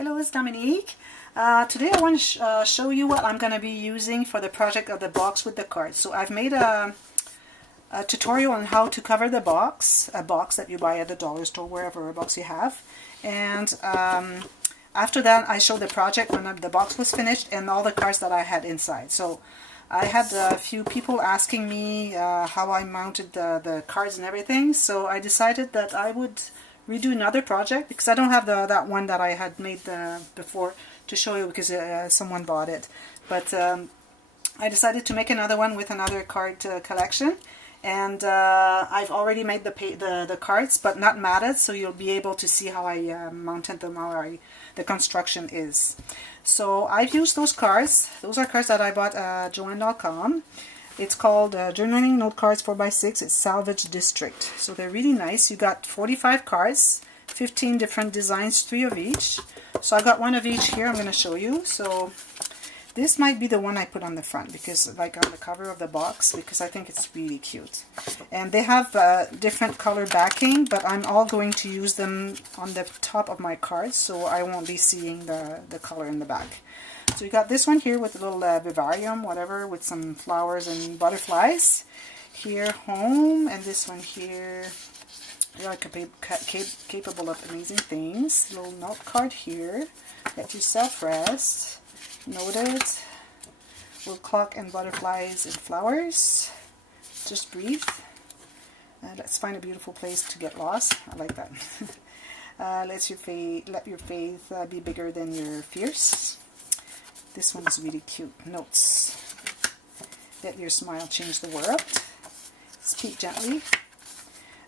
Hello, it's Dominique. Today I want to show you what I'm going to be using for the project of the box with the cards. So I've made a tutorial on how to cover the box, a box that you buy at the dollar store, wherever box you have. And after that I showed the project when the box was finished and all the cards that I had inside. So I had a few people asking me how I mounted the cards and everything. So I decided that I would redo another project because I don't have that one that I had made before to show you because someone bought it. But I decided to make another one with another card collection, and I've already made the cards, but not matted, so you'll be able to see how I mounted them, how the construction is. So I've used those cards. Those are cards that I bought at Joanne.com. It's called Journaling Note Cards 4x6. It's Salvage District. So they're really nice. You got 45 cards, 15 different designs, 3 of each. So I got one of each here I'm going to show you. So this might be the one I put on the front, because like on the cover of the box, because I think it's really cute. And they have different color backing, but I'm all going to use them on the top of my cards, so I won't be seeing the color in the back. So you got this one here with a little vivarium, whatever, with some flowers and butterflies. Here, home, and this one here, you're capable of amazing things. Little note card here, let yourself rest, noted, little clock and butterflies and flowers, just breathe. Let's find a beautiful place to get lost. I like that. Let your faith be bigger than your fears. This one is really cute. Notes. Let your smile change the world. Speak gently.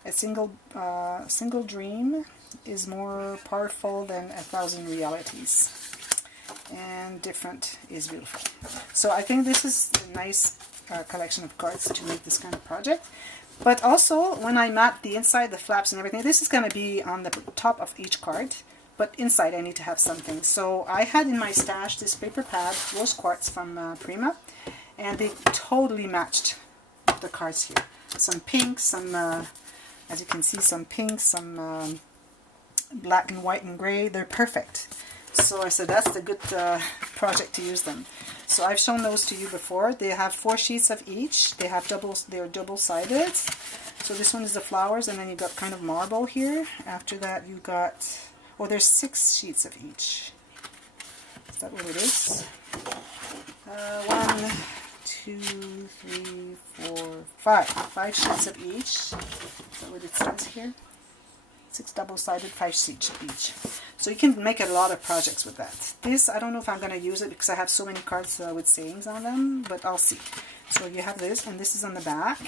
A single dream is more powerful than 1,000 realities. And different is beautiful. So I think this is a nice collection of cards to make this kind of project. But also, when I mat the inside, the flaps and everything, this is going to be on the top of each card. But inside I need to have something. So I had in my stash this paper pad, rose quartz from Prima, and they totally matched the cards here. Some pink, some, as you can see, some pink, some black and white and gray. They're perfect. So I said that's the good project to use them. So I've shown those to you before. They have 4 sheets of each. They're double-sided. So this one is the flowers, and then you got kind of marble here. After that you got, oh, there's 6 sheets of each. Is that what it is? 1, 2, 3, 4, 5. 5 sheets of each. Is that what it says here? 6 double-sided, 5 sheets of each. So you can make a lot of projects with that. This, I don't know if I'm going to use it because I have so many cards with sayings on them, but I'll see. So you have this, and this is on the back.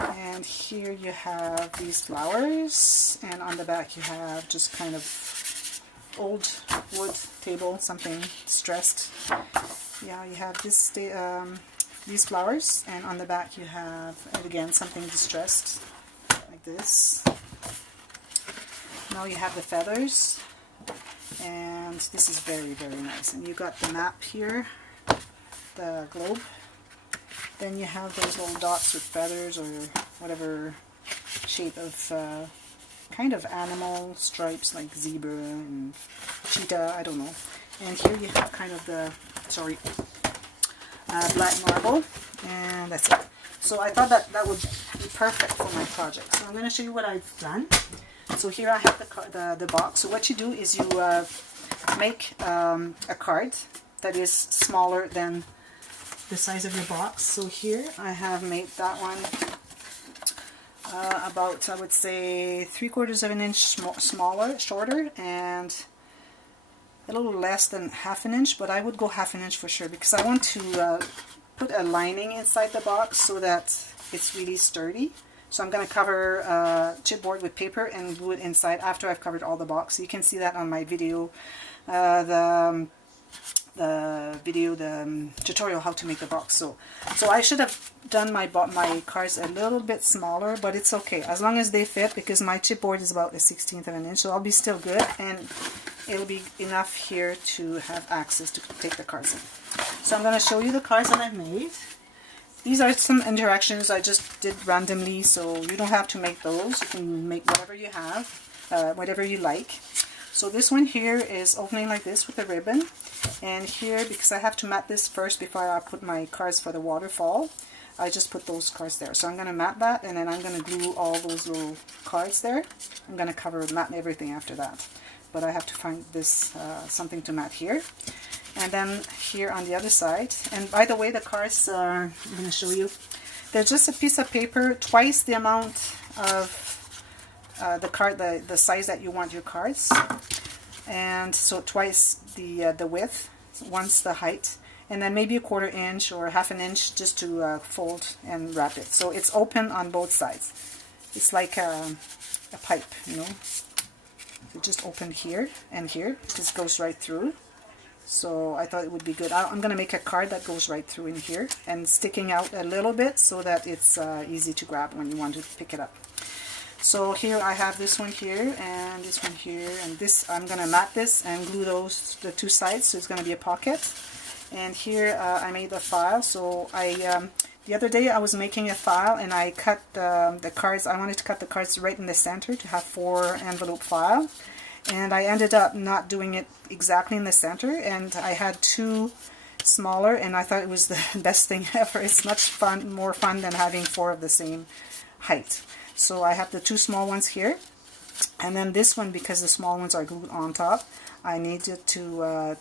And here you have these flowers, and on the back you have just kind of old wood table, something distressed. Yeah, you have this these flowers, and on the back you have, again, something distressed, like this. Now you have the feathers, and this is very, very nice. And you got the map here, the globe. Then you have those little dots with feathers or whatever shape of kind of animal stripes, like zebra and cheetah, I don't know. And here you have kind of the, black marble, and that's it. So I thought that would be perfect for my project. So I'm going to show you what I've done. So here I have the box. So what you do is you make a card that is smaller than the size of your box. So here I have made that one about, I would say, 3/4 of an inch shorter, and a little less than 1/2 inch, but I would go 1/2 inch for sure, because I want to put a lining inside the box so that it's really sturdy. So I'm going to cover chipboard with paper and glue it inside after I've covered all the box. You can see that on my video, the tutorial how to make the box. So I should have done my cards a little bit smaller, but it's okay as long as they fit, because my chipboard is about 1/16 of an inch, so I'll be still good, and it'll be enough here to have access to take the cards in. So I'm going to show you the cards that I've made. These are some interactions I just did randomly, so you don't have to make those. You can make whatever you have, whatever you like. So this one here is opening like this with a ribbon, and here, because I have to mat this first before I put my cards for the waterfall, I just put those cards there. So I'm going to mat that, and then I'm going to glue all those little cards there. I'm going to mat everything after that. But I have to find this something to mat here. And then here on the other side, and by the way, the cards I'm going to show you. They're just a piece of paper, twice the amount of the card, the size that you want your cards, and so twice the width, once the height, and then maybe a 1/4 inch or 1/2 inch just to fold and wrap it. So it's open on both sides. It's like a pipe, you know. It just opened here and here. It just goes right through. So I thought it would be good. I'm going to make a card that goes right through in here and sticking out a little bit so that it's easy to grab when you want to pick it up. So here I have this one here and this one here, and this I'm going to mat this and glue the two sides, so it's going to be a pocket. And here I made a file. So the other day I was making a file and I cut the cards. I wanted to cut the cards right in the center to have 4 envelope file, and I ended up not doing it exactly in the center, and I had 2 smaller, and I thought it was the best thing ever. It's much more fun than having 4 of the same height. So I have the 2 small ones here, and then this one, because the small ones are glued on top, I needed to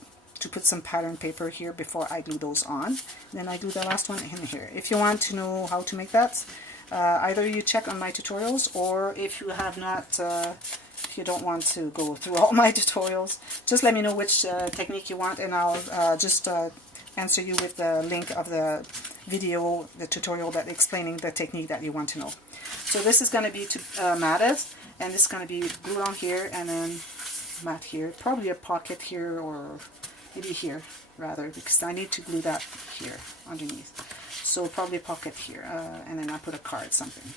put some pattern paper here before I glue those on. And then I glue the last one in here. If you want to know how to make that, either you check on my tutorials, or if you have not, if you don't want to go through all my tutorials, just let me know which technique you want, and I'll just answer you with the link of the video, the tutorial that explaining the technique that you want to know. So this is going to be to mat it, and this is going to be glued on here and then mat here. Probably a pocket here, or maybe here rather, because I need to glue that here underneath. So probably a pocket here, and then I put a card, something.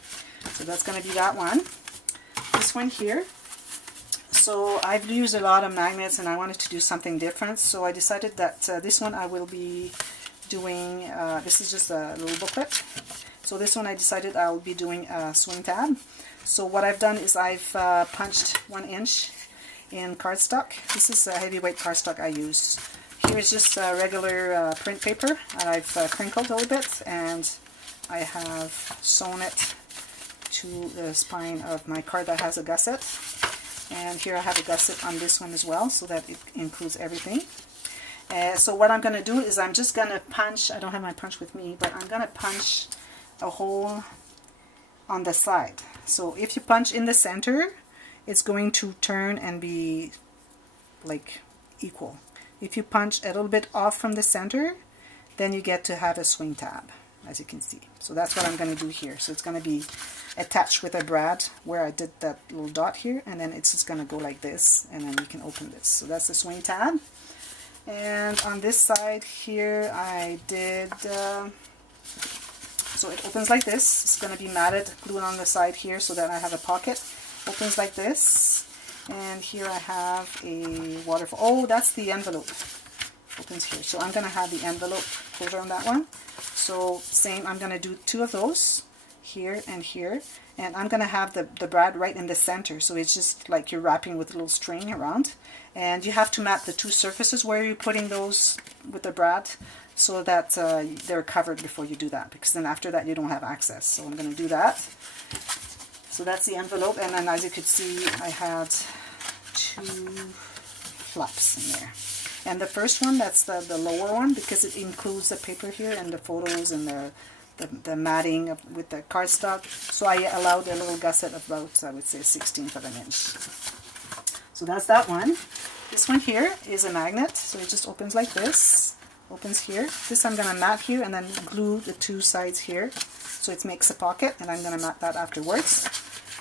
So that's going to be that one. This one here. So I've used a lot of magnets and I wanted to do something different, so I decided that this one I will be doing, this is just a little booklet. So this one I decided I'll be doing a swing tab. So what I've done is I've punched 1 inch in cardstock. This is a heavyweight cardstock I use. Here's just regular print paper. I've crinkled a little bit, and I have sewn it to the spine of my card that has a gusset. And here I have a gusset on this one as well, so that it includes everything. So what I'm going to do is I'm just going to punch, I don't have my punch with me, but I'm going to punch a hole on the side. So if you punch in the center, it's going to turn and be like equal. If you punch a little bit off from the center, then you get to have a swing tab, as you can see. So that's what I'm going to do here. So it's going to be attached with a brad where I did that little dot here, and then it's just going to go like this, and then you can open this. So that's the swing tab. And on this side here I did, so it opens like this. It's going to be matted, glued on the side here so that I have a pocket. Opens like this. And here I have a waterfall. Oh, that's the envelope. Opens here. So I'm going to have the envelope closure on that one. So same, I'm going to do 2 of those, here and here. And I'm going to have the brad right in the center. So it's just like you're wrapping with a little string around. And you have to mat the 2 surfaces where you're putting those with the brad, so that they're covered before you do that, because then after that you don't have access. So I'm going to do that. So that's the envelope, and then as you could see I had 2 flaps in there. And the first one, that's the lower one, because it includes the paper here and the photos and the matting with the cardstock. So I allowed a little gusset of about, I would say, 1/16 of an inch. So that's that one. This one here is a magnet, so it just opens like this. Opens here. This I'm going to mat here and then glue the 2 sides here, so it makes a pocket, and I'm going to mat that afterwards.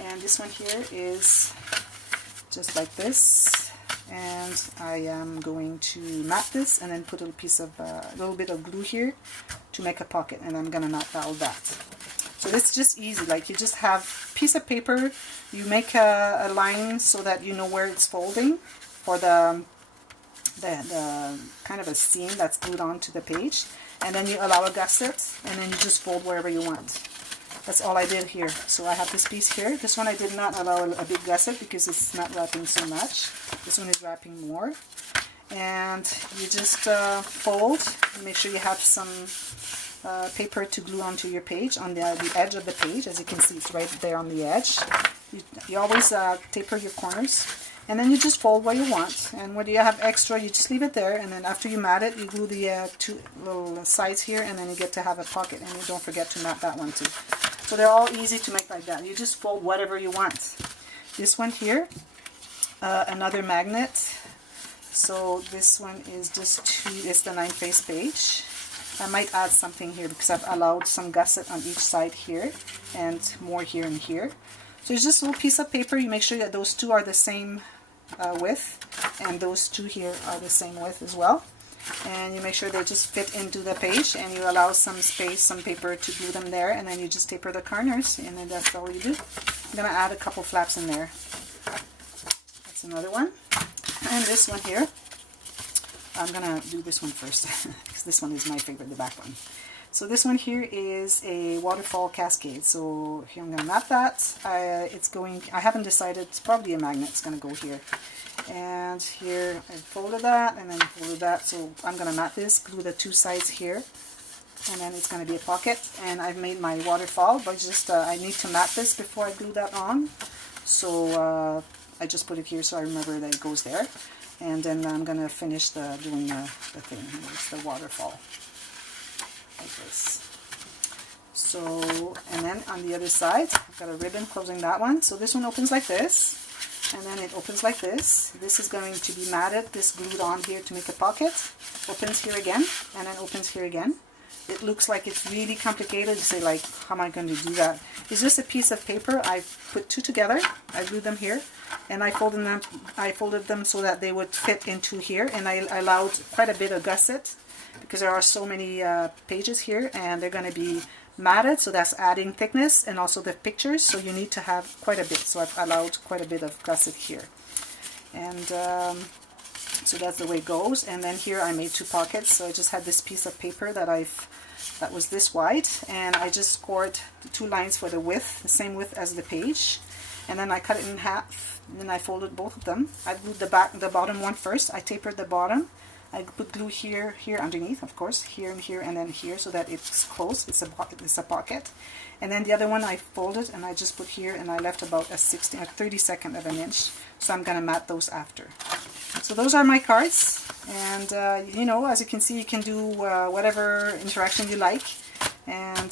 And this one here is just like this, and I am going to mat this and then put a little bit of glue here to make a pocket, and I'm going to mat all that. So this is just easy, like you just have a piece of paper, you make a line so that you know where it's folding for the kind of a seam that's glued onto the page, and then you allow a gusset, and then you just fold wherever you want. that's all I did here. So I have this piece here. This one I did not allow a big gusset because it's not wrapping so much. This one is wrapping more. And you just fold. Make sure you have some paper to glue onto your page on the edge of the page. As you can see, it's right there on the edge. You always taper your corners. And then you just fold what you want. And when you have extra, you just leave it there. And then after you mat it, you glue the two little sides here, and then you get to have a pocket. And you don't forget to mat that one too. So they're all easy to make like that. You just fold whatever you want. This one here, another magnet. So this one is just it's the 9-face page. I might add something here because I've allowed some gusset on each side here and more here and here. So it's just a little piece of paper. You make sure that those two are the same width, and those two here are the same width as well. And you make sure they just fit into the page, and you allow some space, some paper to glue them there, and then you just taper the corners, and then that's all you do. I'm going to add a couple flaps in there. That's another one. And this one here, I'm going to do this one first, because this one is my favorite, the back one. So this one here is a waterfall cascade. So here I'm going to mat that. I haven't decided, it's probably a magnet, it's going to go here. And here I folded that, and then folded that. So I'm going to mat this, glue the two sides here, and then it's going to be a pocket. And I've made my waterfall, but just I need to mat this before I glue that on. So I just put it here so I remember that it goes there. And then I'm going to finish doing the thing. It's the waterfall. Like this. So, and then on the other side, I've got a ribbon closing that one. So this one opens like this. And then it opens like this. This is going to be matted, this glued on here to make a pocket. Opens here again, and then opens here again. It looks like it's really complicated. You say like, how am I going to do that? It's just a piece of paper. I put two together. I glued them here, and I folded them so that they would fit into here. And I allowed quite a bit of gusset because there are so many pages here, and they're going to be matted, so that's adding thickness, and also the pictures, so you need to have quite a bit. So I've allowed quite a bit of gusset here, and so that's the way it goes. And then here I made two pockets. So I just had this piece of paper that was this wide, and I just scored the two lines for the width, the same width as the page, and then I cut it in half, and then I folded both of them. I glued the bottom one first. I tapered the bottom. I put glue here underneath, of course, here and here, and then here, so that it's close. It's a pocket. And then the other one I folded, and I just put here, and I left about a 32nd of an inch. So I'm going to mat those after. So those are my cards, and you know, as you can see, you can do whatever interaction you like, and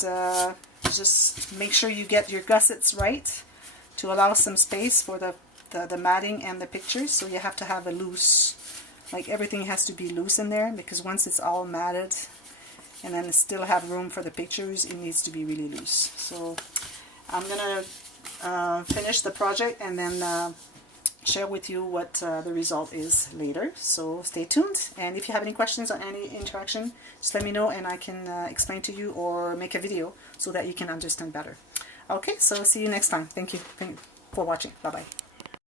just make sure you get your gussets right to allow some space for the matting and the pictures. So you have to have a loose, like everything has to be loose in there, because once it's all matted and then still have room for the pictures, it needs to be really loose. So I'm gonna finish the project and then share with you what the result is later. So stay tuned, and if you have any questions on any interaction, just let me know, and I can explain to you or make a video so that you can understand better. Okay, so see you next time. Thank you for watching. Bye bye.